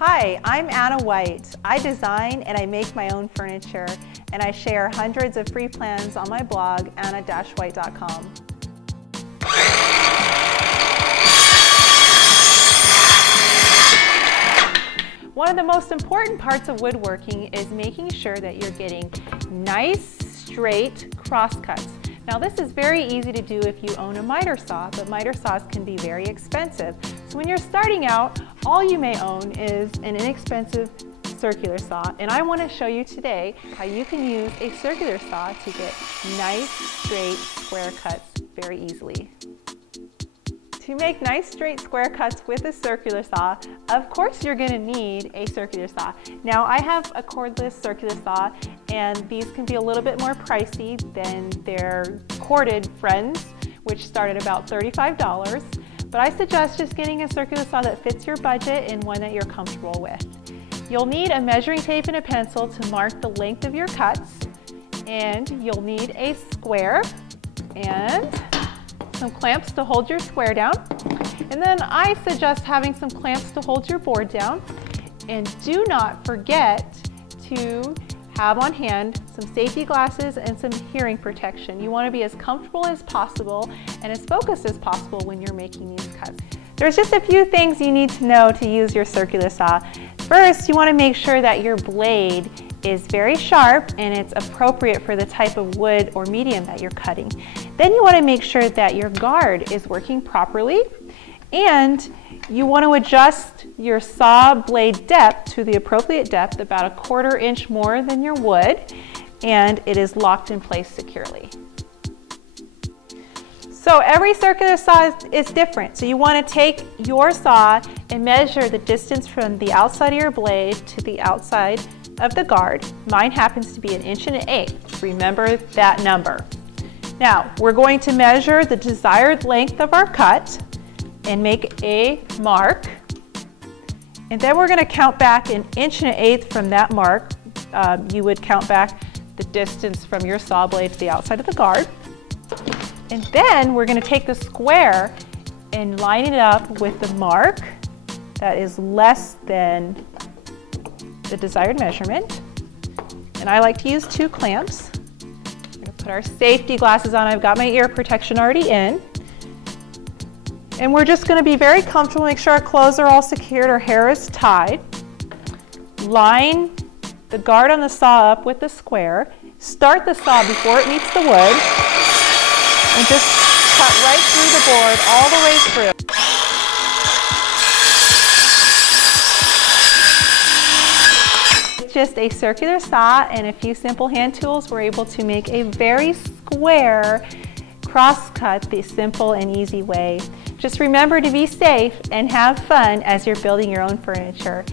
Hi, I'm Anna White. I design and I make my own furniture, and I share hundreds of free plans on my blog, anna-white.com. One of the most important parts of woodworking is making sure that you're getting nice, straight crosscuts. Now this is very easy to do if you own a miter saw, but miter saws can be very expensive. So when you're starting out, all you may own is an inexpensive circular saw, and I want to show you today how you can use a circular saw to get nice, straight, square cuts very easily. To make nice straight square cuts with a circular saw, of course you're going to need a circular saw. Now I have a cordless circular saw, and these can be a little bit more pricey than their corded friends, which start at about $35. But I suggest just getting a circular saw that fits your budget and one that you're comfortable with. You'll need a measuring tape and a pencil to mark the length of your cuts, and you'll need a square and some clamps to hold your square down. And then I suggest having some clamps to hold your board down. And do not forget to have on hand some safety glasses and some hearing protection. You want to be as comfortable as possible and as focused as possible when you're making these cuts. There's just a few things you need to know to use your circular saw. First, you want to make sure that your blade is very sharp and it's appropriate for the type of wood or medium that you're cutting. Then you want to make sure that your guard is working properly, and you want to adjust your saw blade depth to the appropriate depth, about a 1/4 inch more than your wood, and it is locked in place securely. So every circular saw is different. So you want to take your saw and measure the distance from the outside of your blade to the outside of the guard. Mine happens to be 1.1 inches. Remember that number. Now we're going to measure the desired length of our cut and make a mark. And then we're going to count back 1.1 inches from that mark. You would count back the distance from your saw blade to the outside of the guard. And then we're going to take the square and line it up with the mark that is less than the desired measurement. And I like to use 2 clamps. We're going to put our safety glasses on. I've got my ear protection already in. And we're just going to be very comfortable, make sure our clothes are all secured, our hair is tied. Line the guard on the saw up with the square. Start the saw before it meets the wood. And just cut right through the board, all the way through. With just a circular saw and a few simple hand tools, we're able to make a very square cross cut the simple and easy way. Just remember to be safe and have fun as you're building your own furniture.